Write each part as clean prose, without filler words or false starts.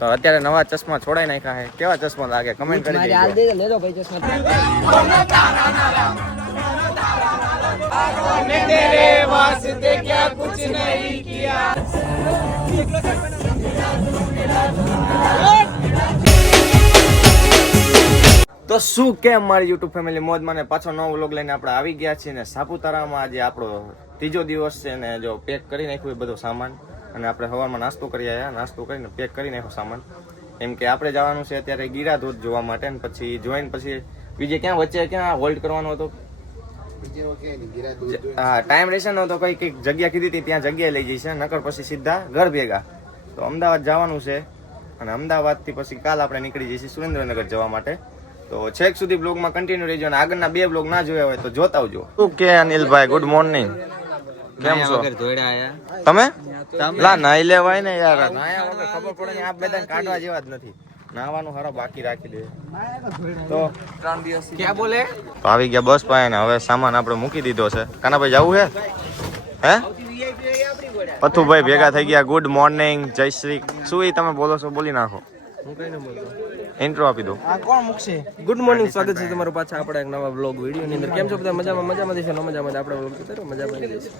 તો અત્યારે નવા ચશ્મા છોડાઈ નાખ્યા છે. કેવા ચશ્મા લાગે કમેન્ટ કરી દેજો. હાલ દે લેજો ભાઈ ચશ્મા. तेरे वास्ते क्या कुछ नहीं किया. તો શું કેમ મારી યુટ્યુબ ફેમિલી મોજમાં ને પાછો નવો વ્લોગ લઈને આપણે આવી ગયા છીએ ને સાપુતારામાં આજે આપણો ત્રીજો દિવસ છે ને જો પેક કરી નાખ્યું એ બધો સામાન અને આપણે સવારમાં નાસ્તો કરી આવ્યા. નાસ્તો કરીને પેક કરી નાખ્યો સામાન એમ કે આપણે જવાનું છે અત્યારે ગીરા ધોધ જોવા માટે ને પછી જોઈને પછી બીજે ક્યાં વચ્ચે ક્યાં હોલ્ડ કરવાનો હતો. હા ટાઈમ રહેશે ને તો કઈક જગ્યા કીધી હતી ત્યાં જગ્યાએ લઈ જઈશે નકર પછી સીધા ઘર ભેગા. તો અમદાવાદ જવાનું છે અને અમદાવાદથી પછી કાલ આપણે નીકળી જઈશું સુરેન્દ્રનગર જવા માટે. તો છેક સુધી બ્લોગમાં કન્ટિન્યુ રહેજો અને આગળના 2 બ્લોગ ના જોયા હોય તો જોતા આવજો. શું કે અનિલભાઈ ગુડ મોર્નિંગ કેમ છો તમે? લા નાઈ લેવાય ને યાર, નાયા વગર ખબર પડે ને આ બધા કાઢવા જેવા જ નથી. નાવાનું હારો બાકી રાખી દે તો 3 દિવસ ક્યાં બોલે. તો આવી ગયા બસ પાસે ને હવે સામાન આપણે મૂકી દીધો છે. કાનાભાઈ જવું છે હે? પથુભાઈ ભેગા થઈ ગયા. ગુડ મોર્નિંગ જય શ્રી. શું એ તમે બોલો છો બોલી નાખો. હું કઈ ન બોલતો. ઇન્ટ્રો આપી દો. આ કોણ મૂકશે? ગુડ મોર્નિંગ, સ્વાગત છે તમારું પાછા આપણા એક નવા વ્લોગ વિડીયોની અંદર. કેમ છો બધા? મજામાં દેશો ન મજામાં આપણે વ્લોગ જોતા મજામાં દેશો.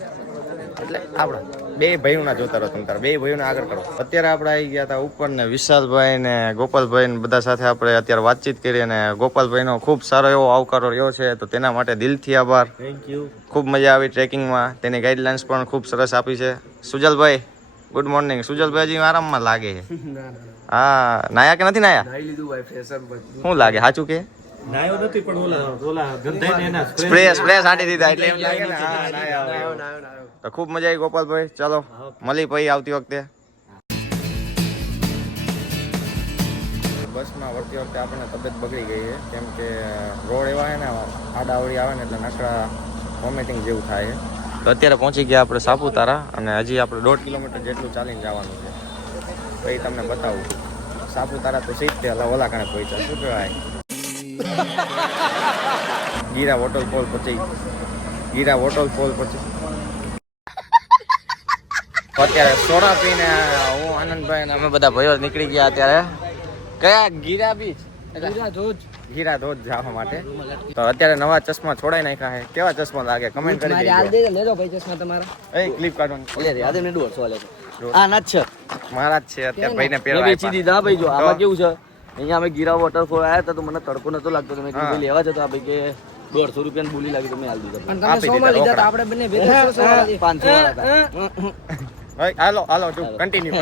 એટલે આપણે 2 ભાઈઓના જોતા રહો. તમે તાર 2 ભાઈઓને આગળ કરો. અત્યારે આપણે આવી ગયા હતા ઉપર ને વિશાલભાઈ ને ગોપાલભાઈ ને બધા સાથે આપણે અત્યારે વાતચીત કરી અને ગોપાલભાઈનો ખૂબ સારો એવો આવકારો રહ્યો છે. તો તેના માટે દિલથી આભાર. Thank you. ખૂબ મજા આવી ટ્રેકિંગમાં. તેની ગાઈડલાઇન્સ પણ ખૂબ સરસ આપી છે. સુજલભાઈ ગુડ મોર્નિંગ. સુજલભાઈ હજી આરામમાં લાગે છે. હા નાયા કે નથી નાયા? નાઈ લીધું ભાઈ, ફ્રેશર બધું. શું લાગે સાચું કે? નાયો નથી પણ ઓલા ગંધાઈને એના સ્પ્રે છાંટી દીધા એટલે એમ લાગે ને હા નાયા. તો ખૂબ મજા આવી ગોપાલભાઈ. ચાલો મળી પછી આવતી વખતે. બસમાં વળતી વખતે આપણને તબિયત બગડી ગઈ છે કેમ કે રોડ એવા છે ને આડાવડી આવે ને એટલે નકરા વોમિટિંગ જેવું થાય છે. તો અત્યારે પહોંચી ગયા આપણે સાપુતારા અને હજી આપણે 1.5 કિલોમીટર જેટલું ચાલીને જવાનું છે. પછી તમને બતાવું. સાપુતારા તો સીટ ઓલા કાણે પહોંચ્યા. શું કહેવાય ગીરા વોટરફોલ પછી અત્યારે સોડા પીને હું આનંદભાઈ અને અમે બધા ભાઈઓ નીકળી ગયા. અત્યારે કયા ગીરા બીચ ગીરા ધોધ જવા માટે. તો અત્યારે નવા ચશ્મા છોડાઈ નાખ્યા છે. કેવા ચશ્મા લાગે કમેન્ટ કરી દેજો. હાલ દે લેજો ભાઈ ચશ્મા તમારા. એ ક્લિપ કાઢવાની લે યાદ ને 150 લે. આ ના છે મારા જ છે અત્યારે ભાઈને પહેરવા વેચી દીધા ભાઈ. જો આમાં કેવું છે, અહીંયા અમે ગીરા વોટરફોલ આવ્યા હતા તો મને તડકો નતો લાગતો. તમે કીધું લેવા જતો આ ભાઈ કે 150 રૂપિયાની બોલી લાગી તમે હાલ દીધા. પણ તમે 100 માં લીધા તો આપણે બંને 500 વાળા હાલો કન્ટિન્યુ.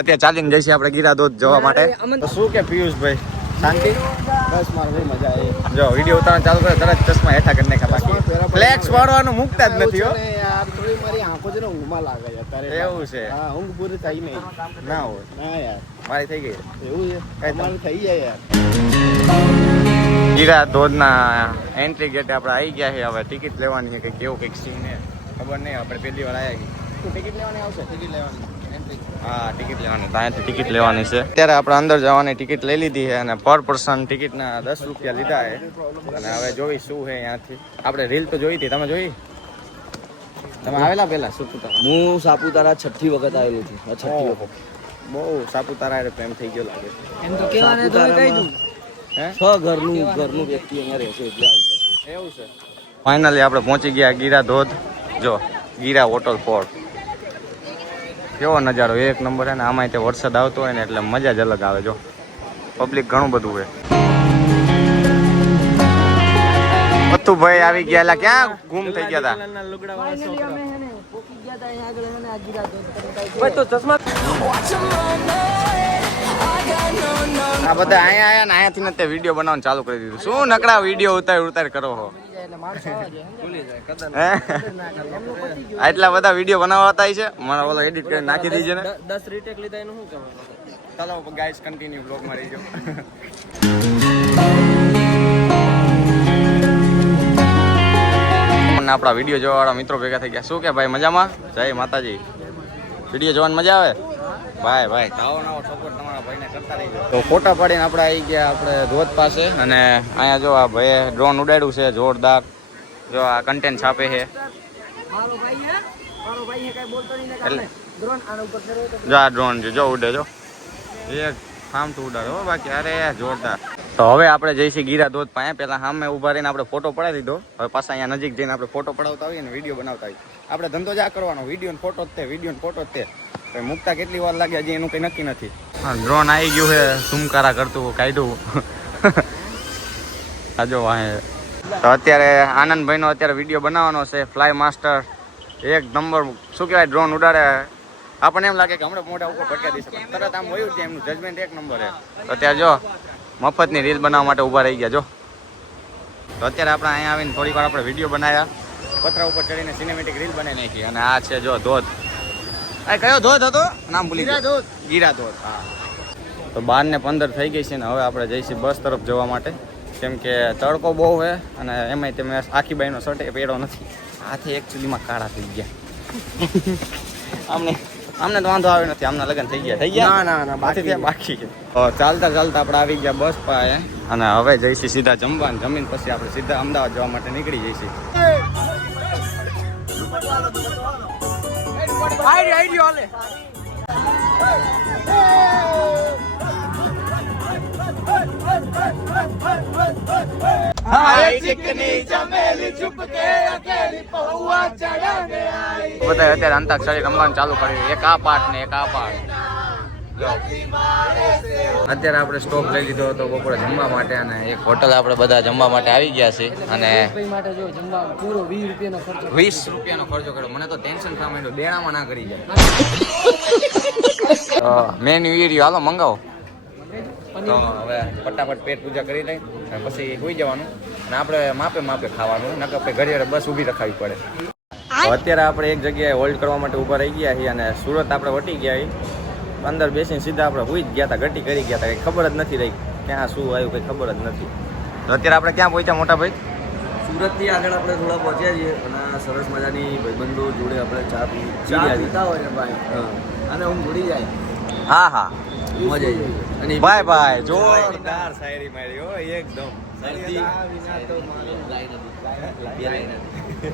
અત્યારે ચાલીને જઈશું આપણે ગીરા ધોધ જવા માટે. શું કે પિયુષભાઈ શાંતિ? બસ મારો ભાઈ મજા આવે. જો વિડીયો ઉતારવાનું ચાલુ કરે તરત ચશ્મા હેઠા કરી નાખ્યા. બાકી ફ્લેક્સ પાડવાનું મૂકતા જ નથી હો યાર. થોડી મારી આંખો છે ને ઊંઘમાં લાગે છે અત્યારે. એવું છે? હા ઊંઘ પૂરી થઈ નહીં. ના હોય ના યાર મારી થઈ ગઈ. એવું છે તમારે થઈ જાય યાર. ગીરા ધોધના એન્ટ્રી ગેટે આપણે આવી ગયા છે. હવે ટિકિટ લેવાની છે. કંઈક કેવું કંઈક સીન છે ખબર નહીં. આપણે પહેલી વાર આવ્યા. ટિકિટ લેવાની આવશે? ટિકિટ લેવાની એન્ટ્રી. હા ટિકિટ લેવાની. ત્યાંથી ટિકિટ લેવાની છે. અત્યારે આપણે અંદર જવાની ટિકિટ લઈ લીધી છે અને પર પર્સન ટિકિટના 10 રૂપિયા લીધા છે. અને હવે જોઈ શું છે ત્યાંથી. આપણે રીલ તો જોઈ હતી. તમે જોઈ? તમે આવેલા પહેલા સાપુતારા? હું સાપુતારા 6ઠ્ઠી વખત આવેલો છું. 6ઠ્ઠી વખત. બહુ સાપુતારા એટલે પ્રેમ થઈ ગયો લાગે. એમ તો કહેવાને તો કહી દઉં. હે 6 ઘરનું વ્યક્તિ અહીંયા રહેશે એટલે આવું. એવું છે. ફાઇનલી આપણે પહોંચી ગયા ગીરા ધોધ. જો ગીરા વોટરફોલ કેવો નજારો એક નંબર છે ને. આમાં તે વરસાદ આવતો હોય ને એટલે મજા જ અલગ આવે. જો પબ્લિક ઘણું બધું હોય. પથુભાઈ આવી ગયા. એટલે ક્યાં ગુમ થઈ ગયા હતા? આ બધા અહીંયા આયા ને અહીંયાથી ને તે વિડીયો બનાવવાનું ચાલુ કરી દીધું. શું નકડા વિડીયો ઉતાર કરો છો? આટલા બધા વિડીયો બનાવતા છે. મને ઓલો એડિટ કરી નાખી દીજે ને. 10 રીટેક લીધા એનું શું કહેવાનું? ચાલો ગાઈસ કન્ટિન્યુ બ્લોગમાં રહીજો. આપણા વિડીયો જોવા વાળા મિત્રો ભેગા થઈ ગયા. શું કે ભાઈ મજામાં? જય માતાજી. વિડીયો જોવાની મજા આવે? ભાઈ આવો નવો સપોર્ટ તમારા ભાઈને કરતા રહીજો. તો ફોટા પાડીને આપણે આવી ગયા આપણે ધોધ પાસે અને અહીંયા જો આ ભાઈએ ડ્રોન ઉડાડ્યું છે જોરદાર. જો આ કન્ટેન્ટ છાપે છે. જો આ ડ્રોન જો ઉડે જો એક ફાર્મ ટુ ઉડાડો બાકી અરે જોરદાર. તો હવે આપણે જઈશું ગીરા ધોધ પાસે. પહેલા સામે ઊભા રહીને આપણે ફોટો પડાવી દીધો. હવે પાછા અહીંયા નજીક જઈને આપણે ફોટો પડાવતા આવીએ ને વિડીયો બનાવતા આવીએ. આપણે ધંધો જ આ કરવાનો, વિડીયો ને ફોટો જ તે, વિડીયો ને ફોટો જ તે. પછી મૂકતા કેટલી વાર લાગે હજી એનું કંઈ નક્કી નથી. હા, ડ્રોન આવી ગયું છે, સુમકારા કરતું કાઢ્યું. આ જો વાહે. તો અત્યારે આનંદભાઈનો અત્યારે વિડીયો બનાવવાનો છે. ફ્લાય માસ્ટર એક નંબર શું કહેવાય, ડ્રોન ઉડાડે. આપણને એમ લાગે કે હમણાં મોઢા ઉપર ભટકા દઈશું, પણ તરત આમ હોય છે એમનું જજમેન્ટ એક નંબર છે. તો અત્યારે જો મફતની રીલ બનાવવા માટે ઊભા રહી ગયા જો. તો અત્યારે આપણે અહીંયા આવીને થોડીક વાર આપણે વિડીયો બનાવ્યા, પતરા ઉપર ચડીને સિનેમેટિક રીલ બનાવી નાખી. અને આ છે જો ધોધ. આ કયો ધોધ હતો નામ ભૂલી ગયો. ગીરા ધોધ. હા. તો 12:15 થઈ ગઈ છે ને હવે આપણે જઈશું બસ તરફ જવા માટે. કેમ કે તડકો બહુ છે અને એમાંય તમે આખી બાઈનો શર્ટ એ પહેર્યો નથી. હાથે એકચ્યુઅલીમાં કાળા થઈ ગયા. આમને તો વાંધો આવ્યો નથી, આમના લગ્ન થઈ ગયા. ના બાકી છે. ચાલતા આપણે આવી ગયા બસ પાસે અને હવે જઈશું સીધા જમવા. જમીન પછી આપણે સીધા અમદાવાદ જવા માટે નીકળી જઈશું. બધા અત્યારે અંતાક્ષરી રમવાનું ચાલુ કર્યું. એક આ પાઠ ને એક આ પાઠ. અત્યારે આપણે સ્ટોપ લઈ લીધો હતો બપોરે જમવા માટે અને એક હોટલ આપણે બધા જમવા માટે આવી ગયા છે. અને 20 રૂપિયાનો ખર્ચો કર્યો. મને તો ટેન્શન થવા માંડ્યું, દેણામાં ના કરી જાય. મેન્યુ એ રહ્યો, હાલો મંગાવો. તો હવે ફટાફટ પેટ પૂજા કરી લઈ અને પછી સુઈ જવાનું. અને આપણે માપે ખાવાનું, નકર ઘરે બસ ઊભી રખાવી પડે. તો અત્યારે આપણે એક જગ્યાએ હોલ્ડ કરવા માટે ઊભા રહી ગયા છીએ અને સુરત આપણે વટી ગયા છીએ. અંદર બેસીને સીધા આપણે સુઈ જ ગયા હતા, ગટી કરી ગયા હતા. કંઈ ખબર જ નથી રહી ક્યાં શું આવ્યું, કંઈ ખબર જ નથી. તો અત્યારે આપણે ક્યાં પહોંચ્યા મોટા ભાઈ? સુરતથી આગળ આપણે થોડા પહોંચ્યા છીએ અને સરસ મજાની ભાઈબંધો જોડે આપણે ચા પીતા હોય ને ભાઈ, અને ઊંઘ ઉડી જાય. હા હા, મજા આવી જાય. અને ભાઈ જોરદાર શાયરી મારી હો એકદમ.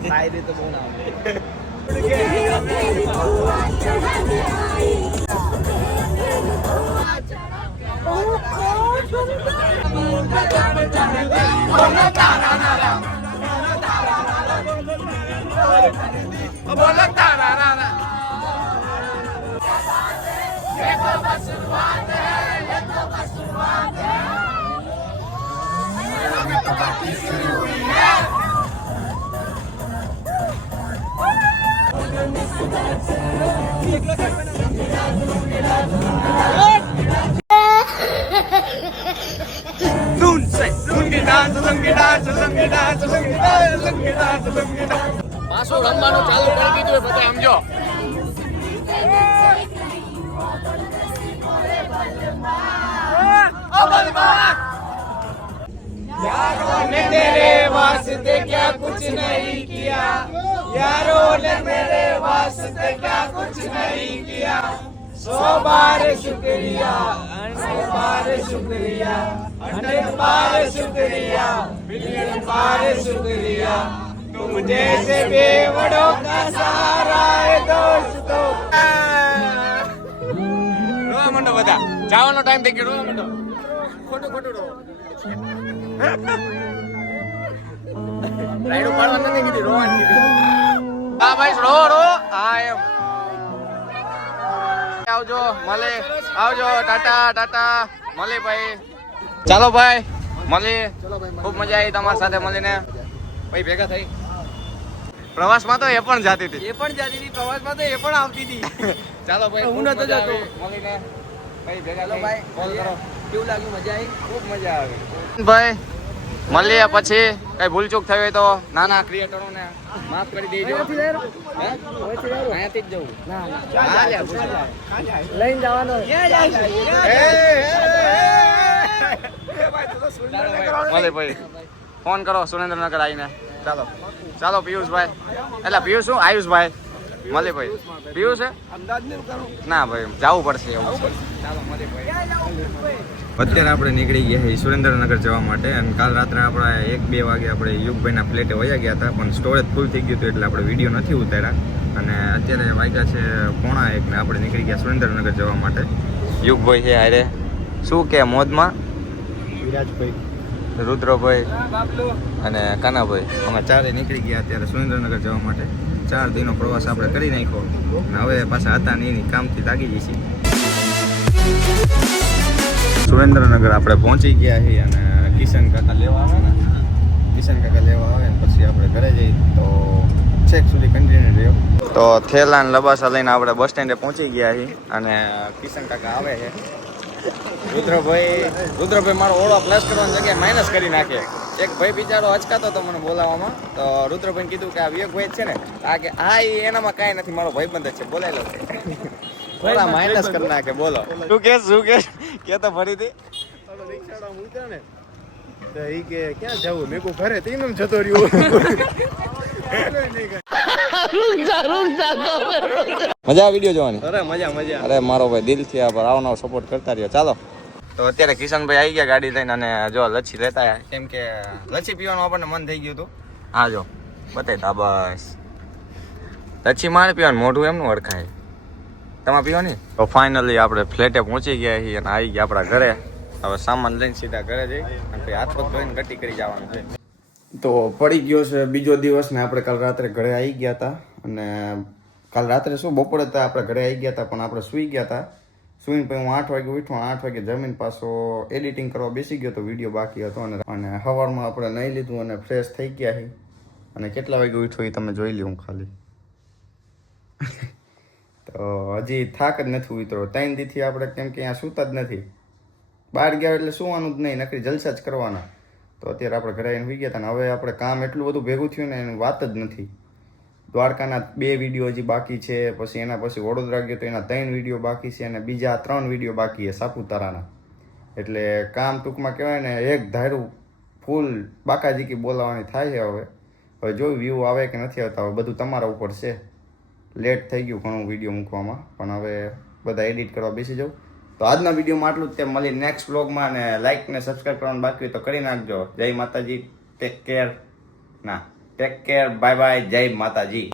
શાયરી તો બહુ ના પાછું રમવાનું ચાલુ કરી દીધું બધા સમજો. यारों ने तेरे वास्ते क्या कुछ नहीं किया, यारों ने मेरे वास्ते क्या कुछ नहीं किया. 100 बार शुक्रिया, 100 बार शुक्रिया, 100 बार शुक्रिया, मिलियन बार शुक्रिया. तुम जैसे बेवड़ों का सहारा है दोस्तों. રોવા મંડો બધા, જવાનો ટાઈમ થઈ ગયો. રોવા મંડો, ખોટું રો. રાઈડ ઉપાડવા નથી કીધી, રોવાની કીધી. હા ભાઈ રો. હા એમ આવજો, મળે. આવજો, ટાટા મળે ભાઈ. ચાલો ભાઈ મળે. ખૂબ મજા આવી તમારી સાથે મળીને. ભાઈ ભેગા થઈ પ્રવાસમાં તો એ પણ જાતી હતી પ્રવાસમાં તો એ પણ આવતી હતી. ચાલો ભાઈ, હું નતો જતો. મળીને ભાઈ ભેગા થઈ કોલ કરો. કેવું લાગ્યું? મજા આવી? ખૂબ મજા આવી ભાઈ. મળીએ પછી કઈ ભૂલચૂક થઈ હોય તો નાના ક્રિએટરોને માફ કરી દેજો. અહીંયાથી જ જવું લઈને જવાનો. મળે ભાઈ, ફોન કરો સુરેન્દ્રનગર આવીને. ચાલો પિયુષભાઈ, એટલે પિયુષ શું આયુષભાઈ મળે ભાઈ. પિયુષ છે ના ભાઈ, જવું પડશે એવું. ચાલો મળે ભાઈ. અત્યારે આપણે નીકળી ગયા છીએ સુરેન્દ્રનગર જવા માટે. અને કાલ રાત્રે આપણે 1-2 વાગે આપણે યુગભાઈના ફ્લેટે વયા ગયા હતા, પણ સ્ટોરેજ ફૂલ થઈ ગયું હતું એટલે આપણે વિડીયો નથી ઉતાર્યા. અને અત્યારે વાગ્યા છે 1:45 ને આપણે નીકળી ગયા સુરેન્દ્રનગર જવા માટે. તો યુગભાઈ છે હારે શું કે મોજમાં વિરાજભાઈ, રુદ્રભાઈ અને કાનાભાઈ અમે ચારે નીકળી ગયા અત્યારે સુરેન્દ્રનગર જવા માટે. 4 દિનનો પ્રવાસ આપણે કરી નાખ્યો અને હવે પાછા હતા ને એની કામથી લાગી જઈશું. સુરેન્દ્રનગર આપણે પહોંચી ગયા છીએ અને કિશન કાકા લેવા આવે ને પછી આપણે ઘરે જઈએ તો છેક સુધી કન્ટિન્યુ રહ્યો. તો થેલા ને લબાસા લઈને આપણે બસ સ્ટેન્ડે પહોંચી ગયા છીએ અને કિશન કાકા આવે છે. રુદ્રભાઈ મારો ઓળો પ્લસ કરવાની જગ્યાએ માઇનસ કરી નાખે. એક ભાઈ બિચારો અચકાતો હતો મને બોલાવવામાં, તો રુદ્રભાઈ કીધું કે આ વિવેકભાઈ છે ને આ કે હા એ એનામાં કાંઈ નથી, મારો ભાઈબંધ જ છે, બોલાય લો થોડા માઇનસ કરી નાખે. બોલો શું કે તો ફરીથી રિક્ષામાં ઉતરે ને તો ઈ કે ક્યાં જવું? મેં કહું ઘરે. તેમ જતો રહ્યો. મજા વિડીયો જોવાની? અરે મજા. અરે મારો ભાઈ દિલથી આભાર, આવવાનો સપોર્ટ કરતા રહ્યો. ચાલો તો અત્યારે કિશનભાઈ આવી ગયા ગાડી લઈને અને જો લચ્છી લેતા આવ્યા, કેમ કે લચ્છી પીવાનું આપણને મન થઈ ગયું હતું. હા જો બતાવી બસ લચ્છી મારે પીવાનું, મોઢું એમનું ઓળખાય. તમારે પીવાની? તો ફાઇનલી આપણે ફ્લેટે પહોંચી ગયા છીએ અને આવી ગયા આપણા ઘરે. હવે સામાન લઈને સીધા ઘરે જઈ અને હાથ પગ ધોઈને ગટ્ટી કરી જવાનું છે. તો પડી ગયો છે બીજો દિવસ ને આપણે કાલ રાત્રે ઘરે આવી ગયા હતા અને કાલ રાત્રે શું બપોરે તો આપણે ઘરે આવી ગયા હતા પણ આપણે સૂઈ ગયા હતા. સૂઈને પછી હું 8 વાગે ઉઠ્યો. 8 વાગે જમીન પાછો એડિટિંગ કરવા બેસી ગયો તો વિડીયો બાકી હતો અને સવારમાં આપણે નહીં લીધું અને ફ્રેશ થઈ ગયા છીએ. અને કેટલા વાગે ઉઠ્યો એ તમે જોઈ લ્યો ખાલી. તો હજી થાક જ નથી ઉતરો. 3 દીથી આપણે કેમ કે અહીંયા સૂતા જ નથી. બહાર ગયા એટલે સુવાનું જ નહીં, નકરી જલસા જ કરવાના. તો અત્યારે આપણે ઘરે આવીને સુઈ ગયા હતા ને હવે આપણે કામ એટલું બધું ભેગું થયું ને એની વાત જ નથી. દ્વારકાના 2 વિડીયો હજી બાકી છે, પછી એના પછી વડોદરા ગયો તો એના 3 વિડીયો બાકી છે અને બીજા 3 વિડીયો બાકી છે સાપુતારાના. એટલે કામ ટૂંકમાં કહેવાય ને એક ધારું ફૂલ બાકાજીકી બોલાવવાની થાય છે. હવે જો વ્યૂ આવે કે નથી આવતા હવે બધું તમારા ઉપર છે. લેટ થઈ ગયું ઘણું વિડીયો મૂકવામાં, પણ હવે બધા એડિટ કરવા બેસી જાઉં. તો આજના વિડીયોમાં આટલું જ. તે મળી નેક્સ્ટ વ્લોગમાં અને લાઇક ને સબસ્ક્રાઈબ કરવાનું બાકી હોય તો કરી નાખજો. જય માતાજી, ટેક કેર, બાય બાય, જય માતાજી.